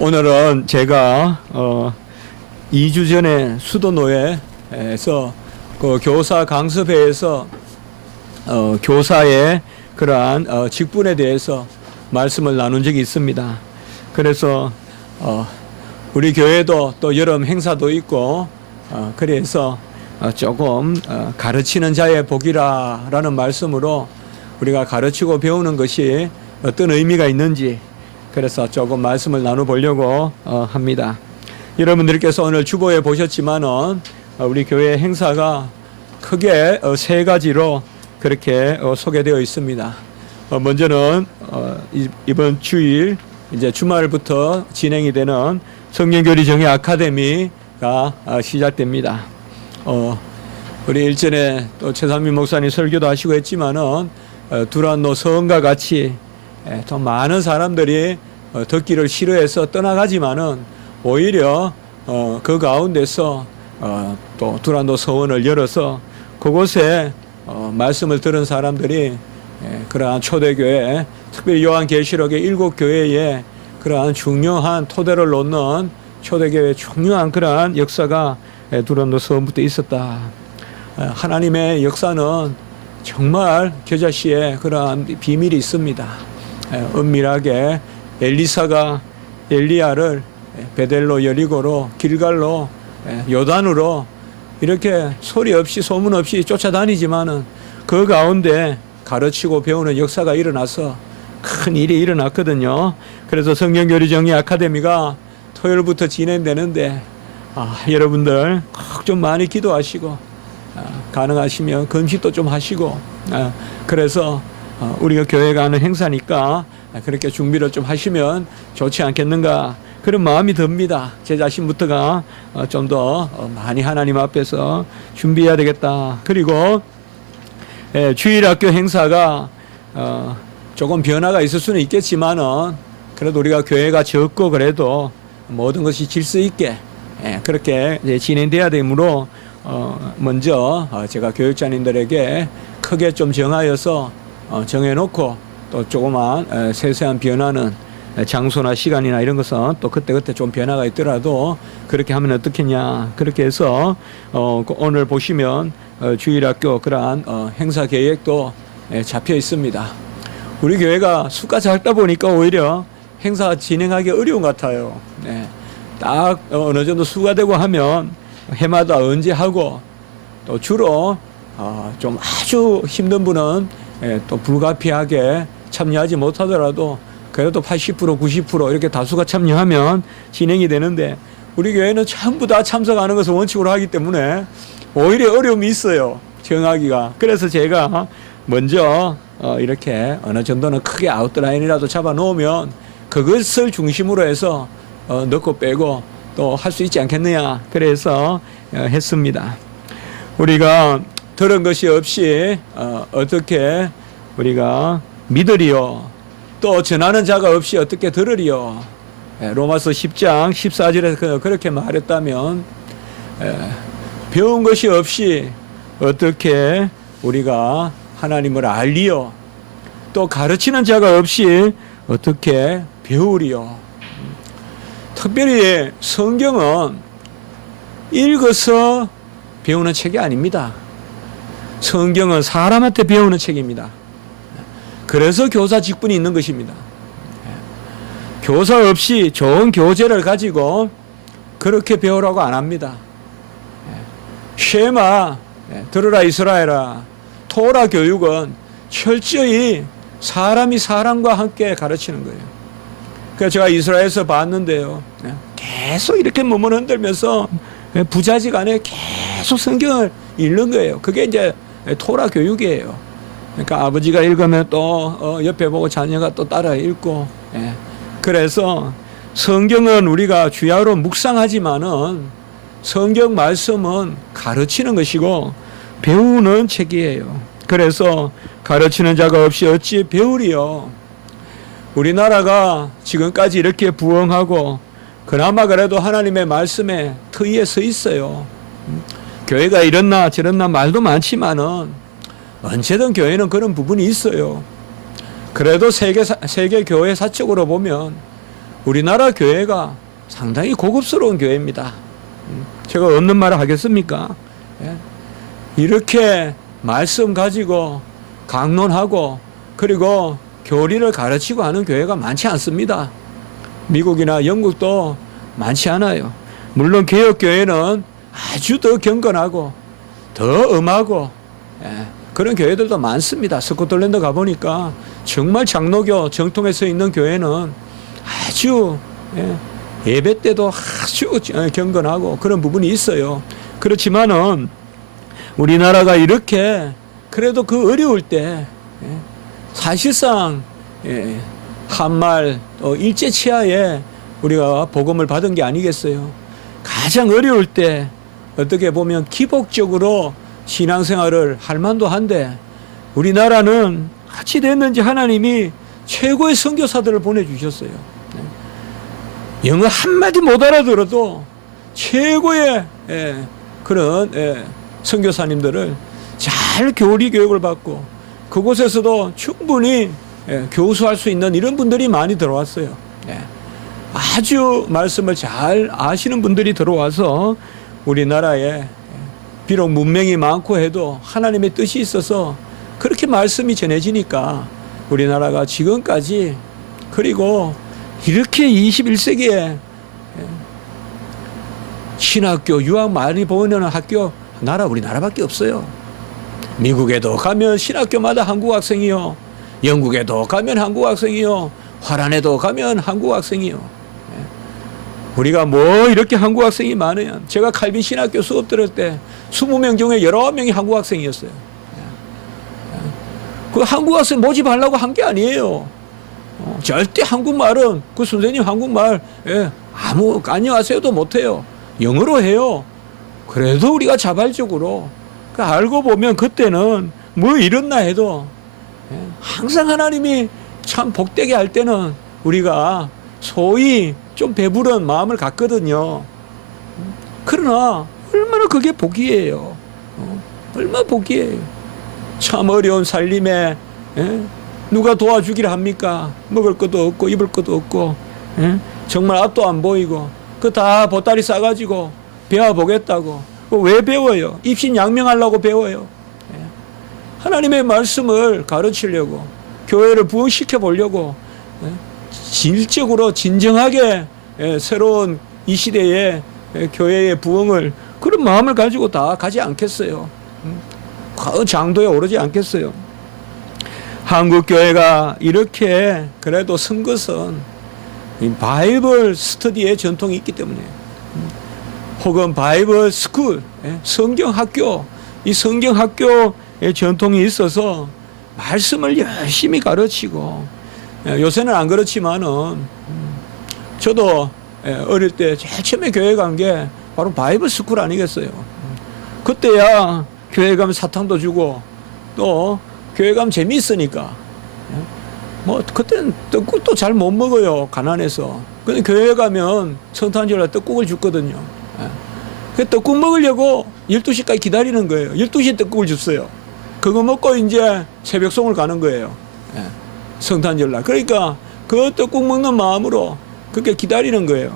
오늘은 제가 2주 전에 수도노회에서 그 교사 강습회에서 교사의 그러한 직분에 대해서 말씀을 나눈 적이 있습니다. 그래서 우리 교회도 또 여름 행사도 있고 그래서 조금 가르치는 자의 복이라는 말씀으로 우리가 가르치고 배우는 것이 어떤 의미가 있는지 그래서 조금 말씀을 나눠보려고 합니다. 여러분들께서 오늘 주보에 보셨지만은 우리 교회 행사가 크게 세 가지로 그렇게 소개되어 있습니다. 먼저는 이번 주일 이제 주말부터 진행이 되는 성령교리 정예 아카데미가 시작됩니다. 우리 일전에 또 최삼민 목사님 설교도 하시고 했지만은 두란노 서원과 같이 더 많은 사람들이 듣기를 싫어해서 떠나가지만은 오히려 그 가운데서 또 두란노 서원을 열어서 그곳에 말씀을 들은 사람들이 그러한 초대교회, 특별히 요한계시록의 7교회에 그러한 중요한 토대를 놓는 초대교회의 중요한 그러한 역사가 두란노 서원부터 있었다. 하나님의 역사는 정말 겨자씨에 그러한 비밀이 있습니다. 은밀하게 엘리사가 엘리야를 베델로 여리고로 길갈로 요단으로 이렇게 소리 없이 소문 없이 쫓아다니지만은 그 가운데 가르치고 배우는 역사가 일어나서 큰 일이 일어났거든요. 그래서 성경교리 정예 아카데미가 토요일부터 진행되는데 여러분들 꼭 좀 많이 기도하시고 가능하시면 금식도 좀 하시고 그래서 우리가 교회가 하는 행사니까 그렇게 준비를 좀 하시면 좋지 않겠는가 그런 마음이 듭니다. 제 자신부터가 좀 더 많이 하나님 앞에서 준비해야 되겠다. 그리고 주일학교 행사가 조금 변화가 있을 수는 있겠지만은 그래도 우리가 교회가 적고 그래도 모든 것이 질서 있게 그렇게 진행돼야 되므로 먼저 제가 교육자님들에게 크게 좀 정하여서 정해놓고 또 조그만 세세한 변화는 장소나 시간이나 이런 것은 또 그때그때 좀 변화가 있더라도 그렇게 하면 어떻겠냐 그렇게 해서 오늘 보시면 주일학교 그러한 행사 계획도 잡혀 있습니다. 우리 교회가 수가 작다 보니까 오히려 행사 진행하기 어려운 것 같아요. 딱 어느 정도 수가 되고 하면 해마다 언제 하고 또 주로 좀 아주 힘든 분은 또 불가피하게 참여하지 못하더라도 그래도 80% 90% 이렇게 다수가 참여하면 진행이 되는데 우리 교회는 전부 다 참석하는 것을 원칙으로 하기 때문에 오히려 어려움이 있어요. 정하기가. 그래서 제가 먼저 이렇게 어느 정도는 크게 아웃라인이라도 잡아 놓으면 그것을 중심으로 해서 넣고 빼고 또 할 수 있지 않겠느냐 그래서 했습니다. 우리가 들은 것이 없이 어떻게 우리가 믿으리요 또 전하는 자가 없이 어떻게 들으리요. 로마서 10장 14절에서 그렇게 말했다면 배운 것이 없이 어떻게 우리가 하나님을 알리요 또 가르치는 자가 없이 어떻게 배우리요. 특별히 성경은 읽어서 배우는 책이 아닙니다. 성경은 사람한테 배우는 책입니다. 그래서 교사 직분이 있는 것입니다. 교사 없이 좋은 교재를 가지고 그렇게 배우라고 안 합니다. 쉐마, 들으라 이스라엘아, 토라 교육은 철저히 사람이 사람과 함께 가르치는 거예요. 그래서 제가 이스라엘에서 봤는데요. 계속 이렇게 몸을 흔들면서 부자지간에 계속 성경을 읽는 거예요. 그게 이제 토라 교육이에요. 그러니까 아버지가 읽으면 또 옆에 보고 자녀가 또 따라 읽고 그래서 성경은 우리가 주야로 묵상하지만은 성경 말씀은 가르치는 것이고 배우는 책이에요. 그래서 가르치는 자가 없이 어찌 배우리요. 우리나라가 지금까지 이렇게 부흥하고 그나마 그래도 하나님의 말씀에 터위에 서 있어요. 교회가 이렇나 저렇나 말도 많지만은 언제든 교회는 그런 부분이 있어요. 그래도 세계 교회 사적으로 보면 우리나라 교회가 상당히 고급스러운 교회입니다. 제가 없는 말을 하겠습니까? 예. 이렇게 말씀 가지고 강론하고 그리고 교리를 가르치고 하는 교회가 많지 않습니다. 미국이나 영국도 많지 않아요. 물론 개혁교회는 아주 더 경건하고 더 엄하고 그런 교회들도 많습니다. 스코틀랜드 가보니까 정말 장로교 정통에 서 있는 교회는 아주 예배 때도 아주 경건하고 그런 부분이 있어요. 그렇지만은 우리나라가 이렇게 그래도 그 어려울 때 사실상 한말 일제치하에 우리가 복음을 받은 게 아니겠어요. 가장 어려울 때 어떻게 보면 기복적으로 신앙생활을 할 만도 한데 우리나라는 어찌 됐는지 하나님이 최고의 선교사들을 보내주셨어요. 영어 한마디 못 알아들어도 최고의 그런 선교사님들을 잘 교리 교육을 받고 그곳에서도 충분히 교수할 수 있는 이런 분들이 많이 들어왔어요. 아주 말씀을 잘 아시는 분들이 들어와서 우리나라에 비록 문명이 많고 해도 하나님의 뜻이 있어서 그렇게 말씀이 전해지니까 우리나라가 지금까지 그리고 이렇게 21세기에 신학교 유학 많이 보내는 학교 나라 우리나라밖에 없어요. 미국에도 가면 신학교마다 한국 학생이요. 영국에도 가면 한국 학생이요. 화란에도 가면 한국 학생이요. 우리가 뭐 이렇게 한국 학생이 많으냐. 제가 칼빈 신학교 수업 들을 때 20명 중에 19명이 한국 학생이었어요. 그 한국 학생 모집하려고 한 게 아니에요. 절대 한국말은 그 선생님 한국말 안녕하세요도 못해요. 영어로 해요. 그래도 우리가 자발적으로 알고 보면 그때는 뭐 이렇나 해도 항상 하나님이 참 복되게 할 때는 우리가 소위 좀 배부른 마음을 갖거든요. 그러나 얼마나 그게 복이에요. 얼마나 복이에요. 참 어려운 살림에 누가 도와주기를 합니까? 먹을 것도 없고 입을 것도 없고 정말 앞도 안 보이고 그 다 보따리 싸가지고 배워보겠다고. 왜 배워요? 입신양명하려고 배워요. 하나님의 말씀을 가르치려고 교회를 부흥시켜 보려고 질적으로 진정하게 새로운 이 시대의 교회의 부흥을 그런 마음을 가지고 다 가지 않겠어요. 그 장도에 오르지 않겠어요. 한국 교회가 이렇게 그래도 선 것은 바이블 스터디의 전통이 있기 때문에 혹은 바이블 스쿨 성경학교 이 성경학교의 전통이 있어서 말씀을 열심히 가르치고 요새는 안 그렇지만은 저도 어릴 때 제일 처음에 교회 간 게 바로 바이블 스쿨 아니겠어요. 그때야 교회 가면 사탕도 주고 또 교회 가면 재미있으니까 뭐 그때는 떡국도 잘 못 먹어요. 가난해서. 근데 교회 가면 성탄절에 떡국을 줬거든요. 그 떡국 먹으려고 12시까지 기다리는 거예요. 12시에 떡국을 줬어요. 그거 먹고 이제 새벽송을 가는 거예요. 성탄절날. 그러니까 그 떡국 먹는 마음으로 그렇게 기다리는 거예요.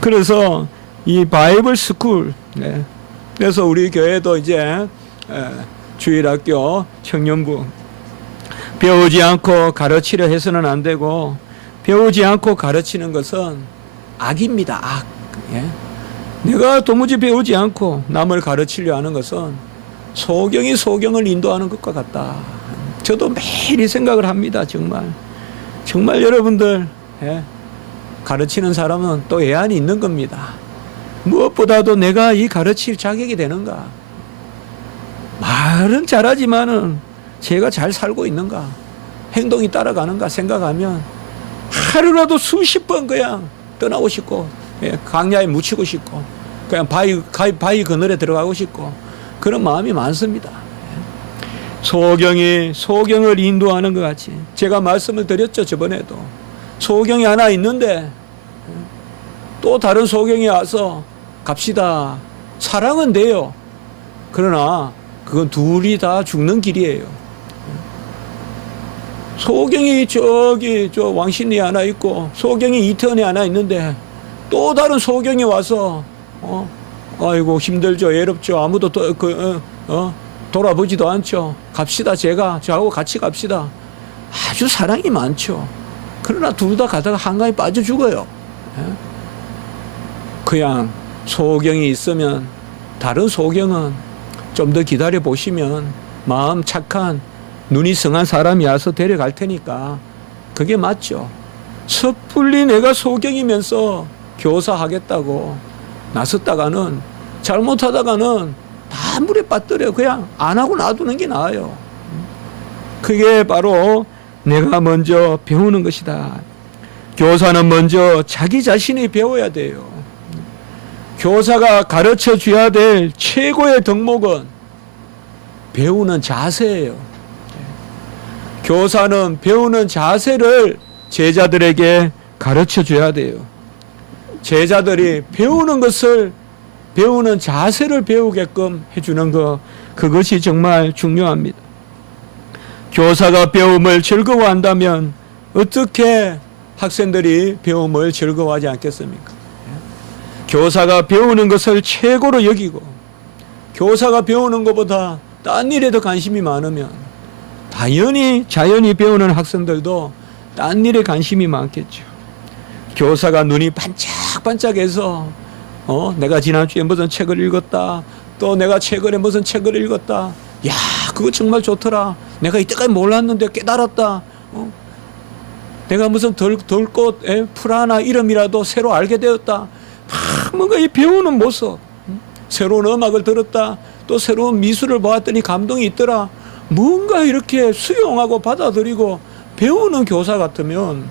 그래서 이 바이블 스쿨 그래서 우리 교회도 이제 주일학교 청년부 배우지 않고 가르치려 해서는 안 되고 배우지 않고 가르치는 것은 악입니다. 악. 내가 도무지 배우지 않고 남을 가르치려 하는 것은 소경이 소경을 인도하는 것과 같다. 저도 매일 이 생각을 합니다. 정말 여러분들 가르치는 사람은 또 애안이 있는 겁니다. 무엇보다도 내가 이 가르칠 자격이 되는가. 말은 잘하지만은 제가 잘 살고 있는가, 행동이 따라가는가 생각하면 하루라도 수십 번 그냥 떠나고 싶고 강야에 묻히고 싶고 그냥 바위 그늘에 들어가고 싶고 그런 마음이 많습니다. 소경을 인도하는 것 같이 제가 말씀을 드렸죠. 저번에도 소경이 하나 있는데 또 다른 소경이 와서 갑시다. 사랑은 돼요. 그러나 그건 둘이 다 죽는 길이에요. 소경이 저기 저 왕신리 하나 있고 소경이 이태원에 하나 있는데 또 다른 소경이 와서 아이고 힘들죠, 외롭죠, 아무도 돌아보지도 않죠. 갑시다, 저하고 같이 갑시다. 아주 사랑이 많죠. 그러나 둘 다 가다가 한강에 빠져 죽어요. 그냥 소경이 있으면 다른 소경은 좀 더 기다려 보시면 마음 착한 눈이 성한 사람이 와서 데려갈 테니까 그게 맞죠. 섣불리 내가 소경이면서 교사하겠다고 나섰다가는 잘못하다가는 다 물에 빠뜨려. 그냥 안 하고 놔두는 게 나아요. 그게 바로 내가 먼저 배우는 것이다. 교사는 먼저 자기 자신이 배워야 돼요. 교사가 가르쳐 줘야 될 최고의 덕목은 배우는 자세예요. 교사는 배우는 자세를 제자들에게 가르쳐 줘야 돼요. 제자들이 배우는 것을, 배우는 자세를 배우게끔 해주는 것, 그것이 정말 중요합니다. 교사가 배움을 즐거워한다면 어떻게 학생들이 배움을 즐거워하지 않겠습니까? 교사가 배우는 것을 최고로 여기고 교사가 배우는 것보다 딴 일에 더 관심이 많으면 자연히 배우는 학생들도 딴 일에 관심이 많겠죠. 교사가 눈이 반짝반짝해서 내가 지난주에 무슨 책을 읽었다, 또 내가 최근에 무슨 책을 읽었다, 야 그거 정말 좋더라, 내가 이때까지 몰랐는데 깨달았다, 내가 무슨 돌꽃 풀 하나 이름이라도 새로 알게 되었다, 뭔가 이 배우는 모습, 새로운 음악을 들었다, 또 새로운 미술을 보았더니 감동이 있더라, 뭔가 이렇게 수용하고 받아들이고 배우는 교사 같으면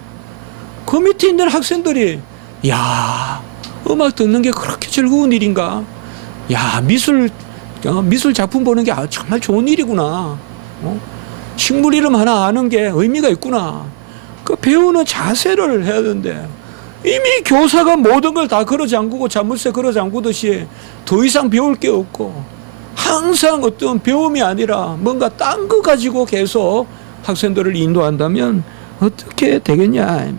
그 밑에 있는 학생들이 야 음악 듣는 게 그렇게 즐거운 일인가, 야 미술 작품 보는 게 정말 좋은 일이구나, 식물 이름 하나 아는 게 의미가 있구나, 그 배우는 자세를 해야 되는데 이미 교사가 모든 걸 다 걸어잠그고 자물쇠 걸어잠그듯이 더 이상 배울 게 없고 항상 어떤 배움이 아니라 뭔가 딴 거 가지고 계속 학생들을 인도한다면 어떻게 되겠냐.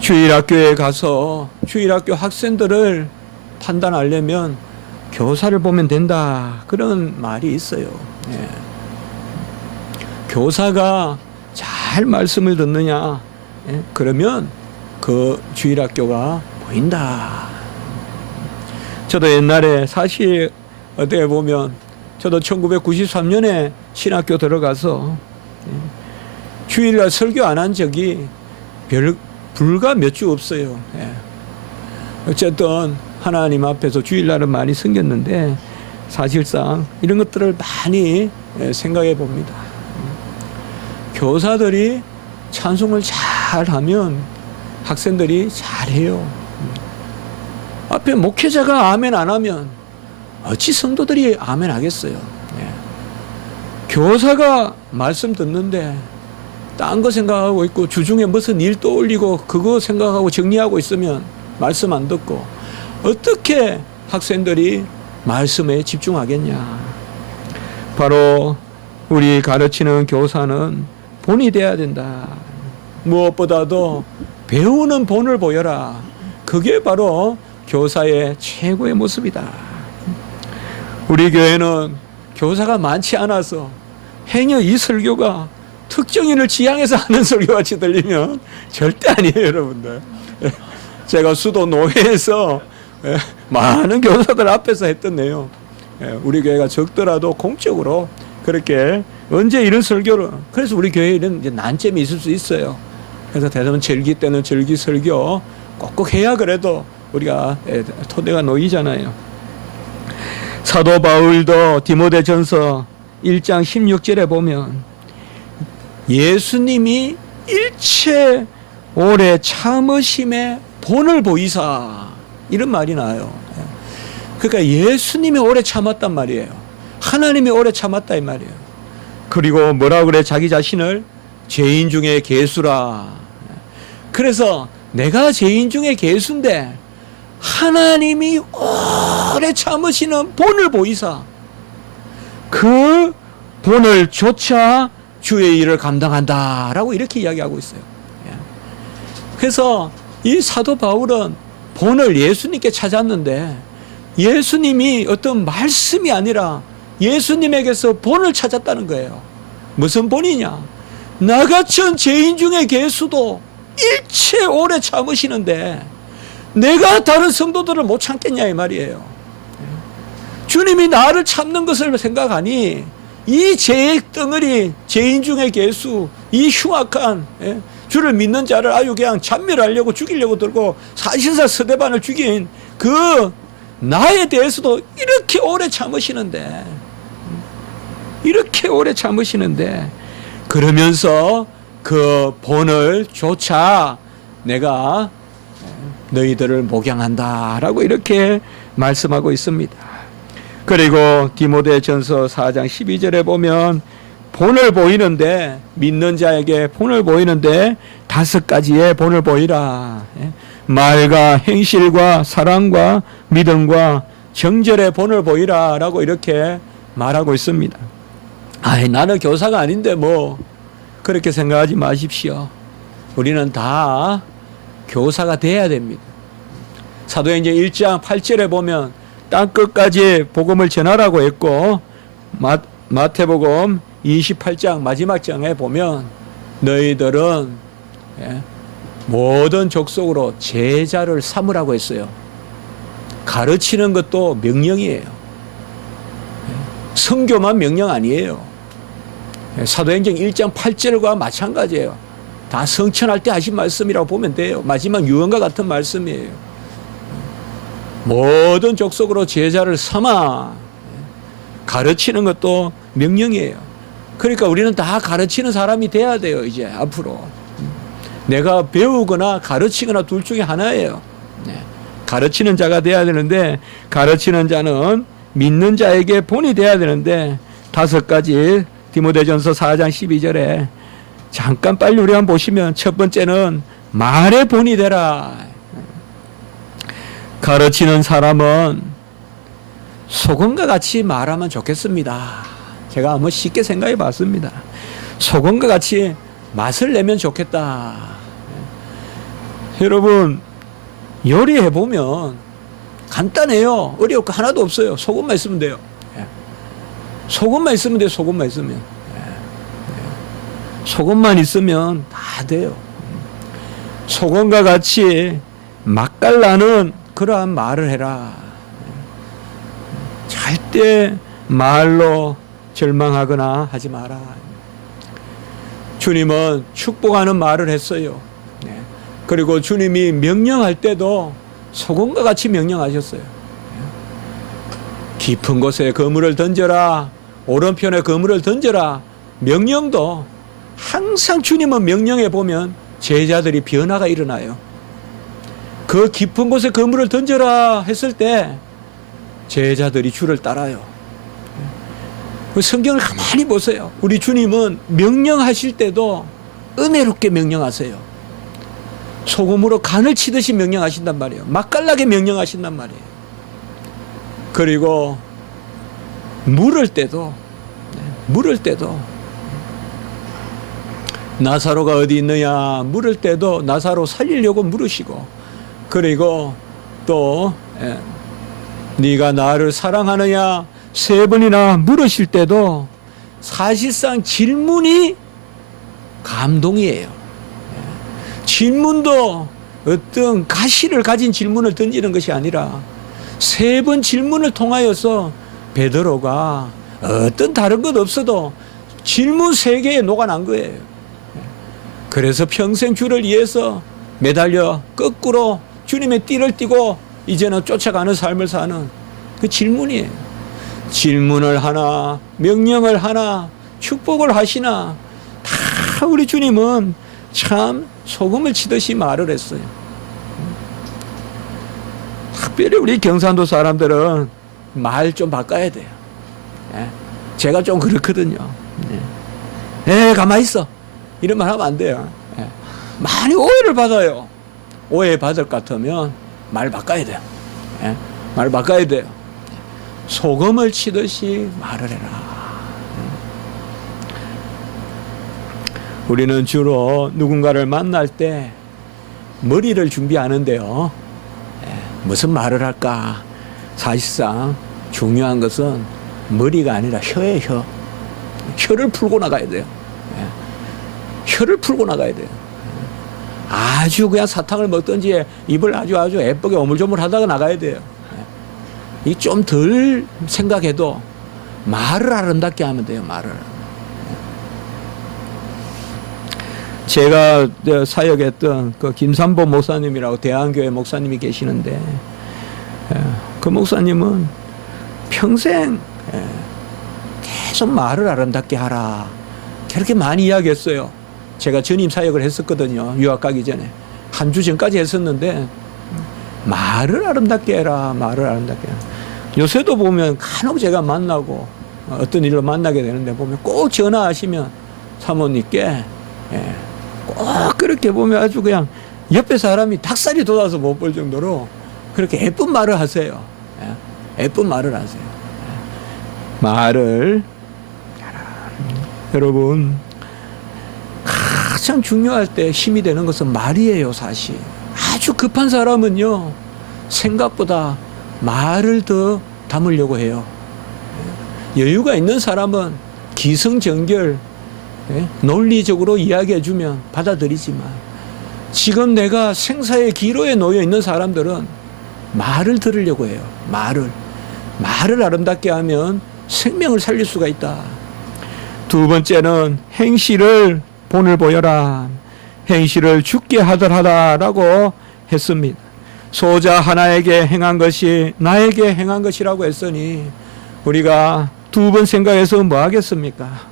주일학교에 가서 주일학교 학생들을 판단하려면 교사를 보면 된다, 그런 말이 있어요. 예. 교사가 잘 말씀을 듣느냐, 그러면 그 주일학교가 보인다. 저도 옛날에 사실 어떻게 보면 저도 1993년에 신학교 들어가서 주일날 설교 안 한 적이 불과 몇 주 없어요. 어쨌든 하나님 앞에서 주일날은 많이 섬겼는데 사실상 이런 것들을 많이 생각해 봅니다. 교사들이 찬송을 잘하면 학생들이 잘해요. 앞에 목회자가 아멘 안 하면 어찌 성도들이 아멘 하겠어요. 교사가 말씀 듣는데 딴 거 생각하고 있고 주중에 무슨 일 떠올리고 그거 생각하고 정리하고 있으면 말씀 안 듣고 어떻게 학생들이 말씀에 집중하겠냐. 바로 우리 가르치는 교사는 본이 돼야 된다. 무엇보다도 배우는 본을 보여라. 그게 바로 교사의 최고의 모습이다. 우리 교회는 교사가 많지 않아서 행여 이 설교가 특정인을 지향해서 하는 설교같이 들리면 절대 아니에요, 여러분들. 제가 수도 노회에서 많은 교사들 앞에서 했던 내용, 우리 교회가 적더라도 공적으로 그렇게 언제 이런 설교를, 그래서 우리 교회에 이런 이제 난점이 있을 수 있어요. 그래서 대부분 절기 때는 절기 설교 꼭꼭 해야 그래도 우리가 토대가 놓이잖아요. 사도 바울도 디모데전서 1장 16절에 보면 예수님이 일체 오래 참으심의 본을 보이사, 이런 말이 나와요. 그러니까 예수님이 오래 참았단 말이에요. 하나님이 오래 참았다 이 말이에요. 그리고 뭐라 그래? 자기 자신을 죄인 중에 괴수라. 그래서 내가 죄인 중에 괴수인데 하나님이 오래 참으시는 본을 보이사 그 본을 조차 주의 일을 감당한다라고 이렇게 이야기하고 있어요. 예. 그래서 이 사도 바울은 본을 예수님께 찾았는데 예수님이 어떤 말씀이 아니라 예수님에게서 본을 찾았다는 거예요. 무슨 본이냐? 나같은 죄인 중에 계수도 일체 오래 참으시는데 내가 다른 성도들을 못 참겠냐 이 말이에요. 주님이 나를 참는 것을 생각하니 이 죄의 덩어리, 죄인 중에 계수, 이 흉악한 주를 믿는 자를 아주 그냥 찬멸하려고 죽이려고 들고 사실상 스데반을 죽인 그 나에 대해서도 이렇게 오래 참으시는데 그러면서 그 본을 조차 내가 너희들을 목양한다라고 이렇게 말씀하고 있습니다. 그리고 디모데전서 4장 12절에 보면 본을 보이는데 믿는 자에게 본을 보이는데 5가지의 본을 보이라. 말과 행실과 사랑과 믿음과 정절의 본을 보이라라고 이렇게 말하고 있습니다. 나는 교사가 아닌데 뭐 그렇게 생각하지 마십시오. 우리는 다 교사가 돼야 됩니다. 사도행전 1장 8절에 보면 땅끝까지 복음을 전하라고 했고 마태복음 28장 마지막 장에 보면 너희들은 모든 족속으로 제자를 삼으라고 했어요. 가르치는 것도 명령이에요. 선교만 명령 아니에요. 사도행전 1장 8절과 마찬가지예요. 다 성천할 때 하신 말씀이라고 보면 돼요. 마지막 유언과 같은 말씀이에요. 모든 족속으로 제자를 삼아. 가르치는 것도 명령이에요. 그러니까 우리는 다 가르치는 사람이 돼야 돼요. 이제 앞으로 내가 배우거나 가르치거나 둘 중에 하나예요. 가르치는 자가 돼야 되는데 가르치는 자는 믿는 자에게 본이 돼야 되는데 5가지 디모데전서 4장 12절에 잠깐 빨리 우리 한번 보시면 첫 번째는 말의 본이 되라. 가르치는 사람은 소금과 같이 말하면 좋겠습니다. 제가 한번 쉽게 생각해 봤습니다. 소금과 같이 맛을 내면 좋겠다. 여러분 요리해 보면 간단해요. 어려울 거 하나도 없어요. 소금만 있으면 돼요. 소금만 있으면 돼요. 소금만 있으면. 소금만 있으면 다 돼요. 소금과 같이 맛깔나는 그러한 말을 해라. 절대 말로 절망하거나 하지 마라. 주님은 축복하는 말을 했어요. 그리고 주님이 명령할 때도 소금과 같이 명령하셨어요. 깊은 곳에 그물을 던져라. 오른편에 그물을 던져라. 명령도 항상 주님은 명령해 보면 제자들이 변화가 일어나요. 그 깊은 곳에 그물을 던져라 했을 때 제자들이 주를 따라요. 성경을 가만히 보세요. 우리 주님은 명령하실 때도 은혜롭게 명령하세요. 소금으로 간을 치듯이 명령하신단 말이에요. 맛깔나게 명령하신단 말이에요. 그리고 물을 때도 나사로가 어디 있느냐 물을 때도 나사로 살리려고 물으시고, 그리고 또 네가 나를 사랑하느냐 3번이나 물으실 때도 사실상 질문이 감동이에요. 질문도 어떤 가시를 가진 질문을 던지는 것이 아니라 3번 질문을 통하여서 베드로가 어떤 다른 것 없어도 질문 3개에 녹아난 거예요. 그래서 평생 주를 위해서 매달려 거꾸로 주님의 띠를 띠고 이제는 쫓아가는 삶을 사는 그 질문이에요. 질문을 하나, 명령을 하나, 축복을 하시나 다 우리 주님은 참 소금을 치듯이 말을 했어요. 특별히 우리 경산도 사람들은 말 좀 바꿔야 돼요. 제가 좀 그렇거든요. 가만히 있어. 이런 말 하면 안 돼요. 많이 오해를 받아요. 오해 받을 것 같으면 말 바꿔야 돼요. 말 바꿔야 돼요. 소금을 치듯이 말을 해라. 우리는 주로 누군가를 만날 때 머리를 준비하는데요. 무슨 말을 할까? 사실상 중요한 것은 머리가 아니라 혀예요, 혀. 혀를 풀고 나가야 돼요. 혀를 풀고 나가야 돼요. 아주 그냥 사탕을 먹든지 입을 아주 예쁘게 오물조물 하다가 나가야 돼요. 이 좀 덜 생각해도 말을 아름답게 하면 돼요, 말을. 제가 사역했던 그 김삼보 목사님이라고 대한교회 목사님이 계시는데, 그 목사님은 평생 계속 말을 아름답게 하라, 그렇게 많이 이야기했어요. 제가 전임 사역을 했었거든요. 유학 가기 전에. 한 주 전까지 했었는데, 말을 아름답게 해라, 말을 아름답게 해라. 요새도 보면 간혹 제가 만나고 어떤 일로 만나게 되는데 보면 꼭 전화하시면 사모님께 꼭 그렇게 보면 아주 그냥 옆에 사람이 닭살이 돋아서 못 볼 정도로 그렇게 예쁜 말을 하세요. 예쁜 말을 하세요. 말을 여러분 가장 중요할 때 힘이 되는 것은 말이에요. 사실 아주 급한 사람은요 생각보다 말을 더 담으려고 해요. 여유가 있는 사람은 기승전결 논리적으로 이야기해주면 받아들이지만, 지금 내가 생사의 기로에 놓여 있는 사람들은 말을 들으려고 해요. 말을 아름답게 하면 생명을 살릴 수가 있다. 두 번째는 행실을 본을 보여라. 행실을 죽게 하더라라고 했습니다. 소자 하나에게 행한 것이 나에게 행한 것이라고 했으니 우리가 두 번 생각해서 뭐 하겠습니까?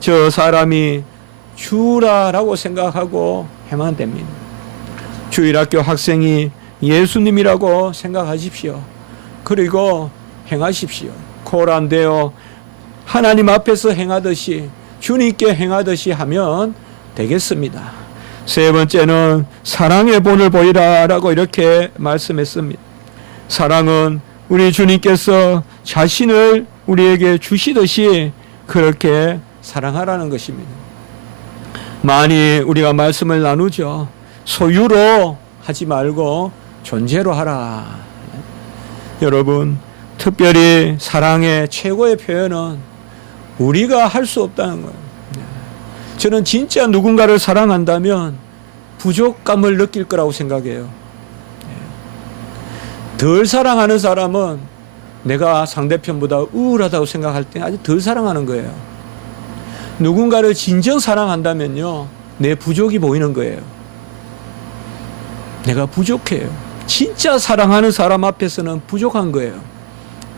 저 사람이 주라라고 생각하고 하면 됩니다. 주일학교 학생이 예수님이라고 생각하십시오. 그리고 행하십시오. 코란되어 하나님 앞에서 행하듯이 주님께 행하듯이 하면 되겠습니다. 세 번째는 사랑의 본을 보이라라고 이렇게 말씀했습니다. 사랑은 우리 주님께서 자신을 우리에게 주시듯이 그렇게 사랑하라는 것입니다. 많이 우리가 말씀을 나누죠. 소유로 하지 말고 존재로 하라. 여러분, 특별히 사랑의 최고의 표현은 우리가 할 수 없다는 거예요. 저는 진짜 누군가를 사랑한다면 부족감을 느낄 거라고 생각해요. 덜 사랑하는 사람은 내가 상대편보다 우월하다고 생각할 때 아주 덜 사랑하는 거예요. 누군가를 진정 사랑한다면요, 내 부족이 보이는 거예요. 내가 부족해요. 진짜 사랑하는 사람 앞에서는 부족한 거예요.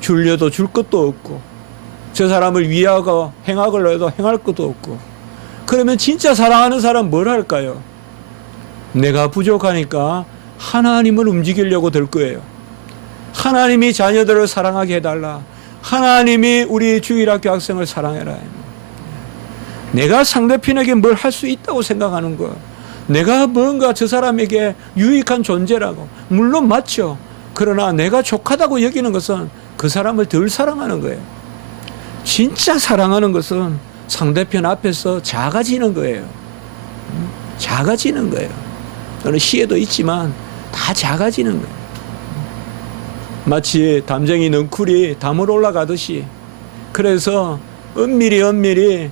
주려도 줄 것도 없고, 저 사람을 위하고 행하려고 해도 행할 것도 없고. 그러면 진짜 사랑하는 사람 뭘 할까요? 내가 부족하니까 하나님을 움직이려고 들 거예요. 하나님이 자녀들을 사랑하게 해달라. 하나님이 우리 주일학교 학생을 사랑해라. 내가 상대편에게 뭘 할 수 있다고 생각하는 거. 내가 뭔가 저 사람에게 유익한 존재라고. 물론 맞죠. 그러나 내가 족하다고 여기는 것은 그 사람을 덜 사랑하는 거예요. 진짜 사랑하는 것은 상대편 앞에서 작아지는 거예요. 작아지는 거예요. 또는 시에도 있지만 다 작아지는 거예요. 마치 담쟁이 넝쿨이 담으로 올라가듯이, 그래서 은밀히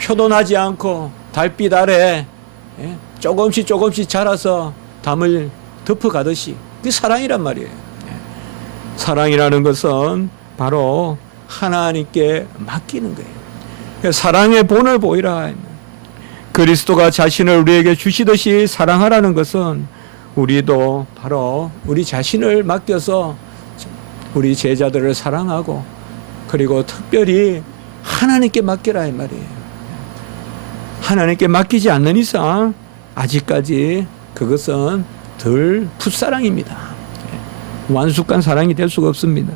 표도나지 않고 달빛 아래 조금씩 자라서 담을 덮어가듯이, 그게 사랑이란 말이에요. 사랑이라는 것은 바로 하나님께 맡기는 거예요. 사랑의 본을 보이라. 그리스도가 자신을 우리에게 주시듯이 사랑하라는 것은 우리도 바로 우리 자신을 맡겨서 우리 제자들을 사랑하고, 그리고 특별히 하나님께 맡기라 이 말이에요. 하나님께 맡기지 않는 이상 아직까지 그것은 덜 풋사랑입니다. 완숙한 사랑이 될 수가 없습니다.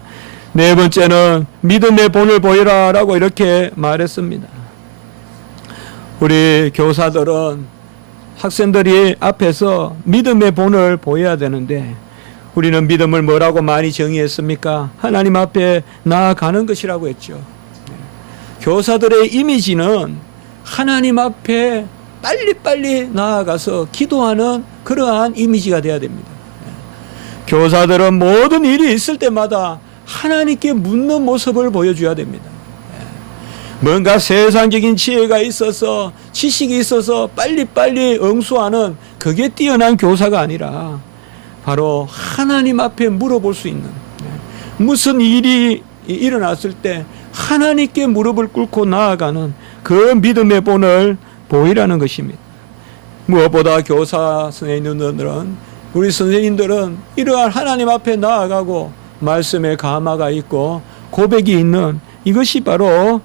네 번째는 믿음의 본을 보이라라고 이렇게 말했습니다. 우리 교사들은 학생들이 앞에서 믿음의 본을 보여야 되는데, 우리는 믿음을 뭐라고 많이 정의했습니까? 하나님 앞에 나아가는 것이라고 했죠. 교사들의 이미지는 하나님 앞에 빨리빨리 나아가서 기도하는 그러한 이미지가 돼야 됩니다. 교사들은 모든 일이 있을 때마다 하나님께 묻는 모습을 보여줘야 됩니다. 뭔가 세상적인 지혜가 있어서 지식이 있어서 빨리빨리 응수하는 그게 뛰어난 교사가 아니라 바로 하나님 앞에 물어볼 수 있는, 무슨 일이 일어났을 때 하나님께 무릎을 꿇고 나아가는 그 믿음의 본을 보이라는 것입니다. 무엇보다 교사 선생님들은, 우리 선생님들은 이러한 하나님 앞에 나아가고 말씀에 감화가 있고 고백이 있는 이것이 바로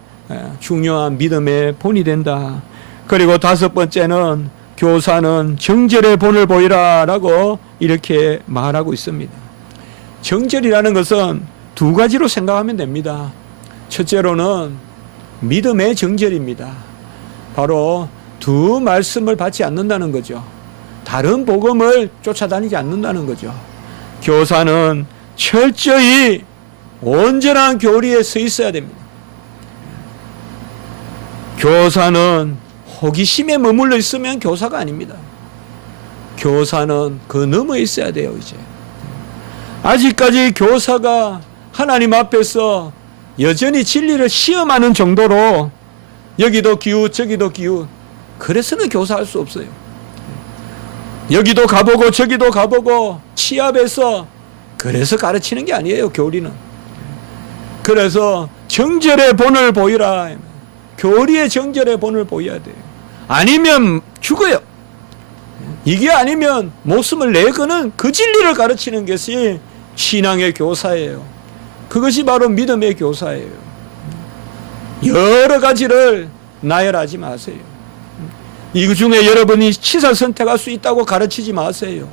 중요한 믿음의 본이 된다. 그리고 다섯 번째는 교사는 정절의 본을 보이라라고 이렇게 말하고 있습니다. 정절이라는 것은 두 가지로 생각하면 됩니다. 첫째로는 믿음의 정절입니다. 바로 두 말씀을 받지 않는다는 거죠. 다른 복음을 쫓아다니지 않는다는 거죠. 교사는 철저히 온전한 교리에 서 있어야 됩니다. 교사는 호기심에 머물러 있으면 교사가 아닙니다. 교사는 그 넘어 있어야 돼요. 이제 아직까지 교사가 하나님 앞에서 여전히 진리를 시험하는 정도로 여기도 기웃 저기도 기웃, 그래서는 교사할 수 없어요. 여기도 가보고 저기도 가보고 치압해서 그래서 가르치는 게 아니에요. 교리는. 그래서 정절의 본을 보이라. 교리의 정절의 본을 보여야 돼요. 아니면 죽어요. 이게 아니면 목숨을 내거는 그 진리를 가르치는 것이 신앙의 교사예요. 그것이 바로 믿음의 교사예요. 여러 가지를 나열하지 마세요. 이 중에 여러분이 치사 선택할 수 있다고 가르치지 마세요.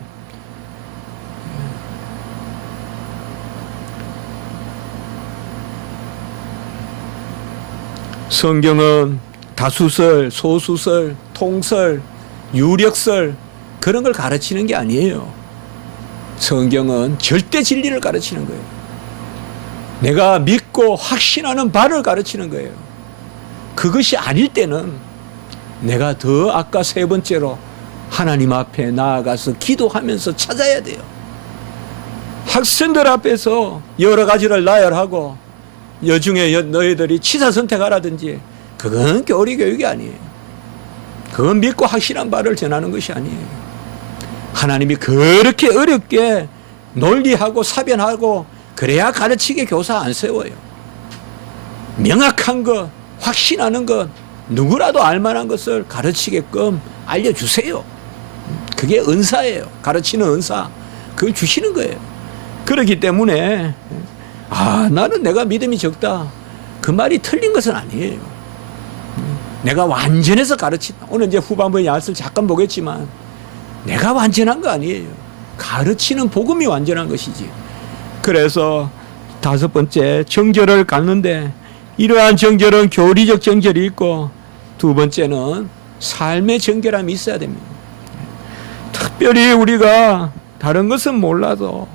성경은 다수설, 소수설, 통설, 유력설 그런 걸 가르치는 게 아니에요. 성경은 절대 진리를 가르치는 거예요. 내가 믿고 확신하는 바를 가르치는 거예요. 그것이 아닐 때는 내가 더 아까 세 번째로 하나님 앞에 나아가서 기도하면서 찾아야 돼요. 학생들 앞에서 여러 가지를 나열하고 여중에 너희들이 치사 선택하라든지 그건 교리 교육이 아니에요. 그건 믿고 확실한 바를 전하는 것이 아니에요. 하나님이 그렇게 어렵게 논리하고 사변하고 그래야 가르치게 교사 안 세워요. 명확한 것, 확신하는 것, 누구라도 알만한 것을 가르치게끔 알려주세요. 그게 은사예요. 가르치는 은사. 그걸 주시는 거예요. 그렇기 때문에 나는 내가 믿음이 적다. 그 말이 틀린 것은 아니에요. 내가 완전해서 가르친다. 오늘 이제 후반부의 야스를 잠깐 보겠지만 내가 완전한 거 아니에요. 가르치는 복음이 완전한 것이지. 그래서 다섯 번째 정절을 갖는데 이러한 정절은 교리적 정절이 있고 두 번째는 삶의 정결함이 있어야 됩니다. 특별히 우리가 다른 것은 몰라도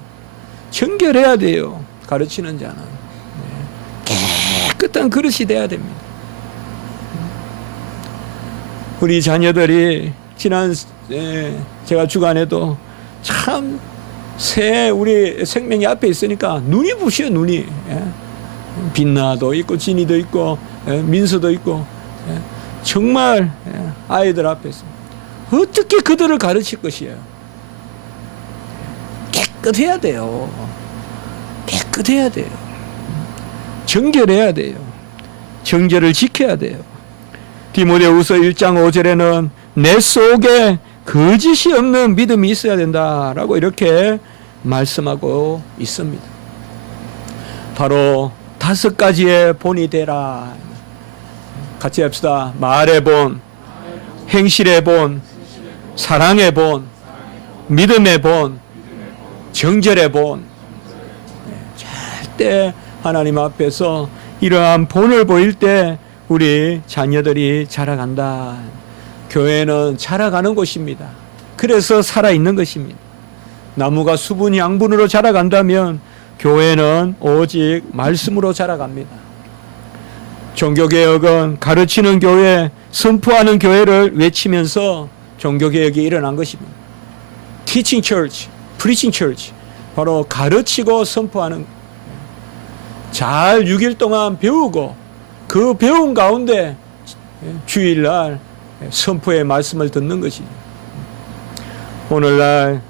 정결해야 돼요. 가르치는 자는 깨끗한 그릇이 돼야 됩니다. 우리 자녀들이 지난 제가 주간에도 참 우리 생명이 앞에 있으니까 눈이 부셔요. 눈이. 빛나도 있고 진이도 있고 민수도 있고 정말 아이들 앞에서 어떻게 그들을 가르칠 것이에요. 깨끗해야 돼요. 깨끗해야 돼요. 정결해야 돼요. 정결을 지켜야 돼요. 디모데후서 1장 5절에는 내 속에 거짓이 없는 믿음이 있어야 된다라고 이렇게 말씀하고 있습니다. 바로 다섯 가지의 본이 되라. 같이 합시다. 말의 본, 행실의 본, 사랑의 본, 믿음의 본, 정절의 본. 절대 하나님 앞에서 이러한 본을 보일 때 우리 자녀들이 자라간다. 교회는 자라가는 곳입니다. 그래서 살아있는 것입니다. 나무가 수분 양분으로 자라간다면 교회는 오직 말씀으로 자라갑니다. 종교개혁은 가르치는 교회, 선포하는 교회를 외치면서 종교개혁이 일어난 것입니다. Teaching Church, Preaching Church, 바로 가르치고 선포하는, 잘 6일 동안 배우고 그 배운 가운데 주일날 선포의 말씀을 듣는 것이죠. 오늘날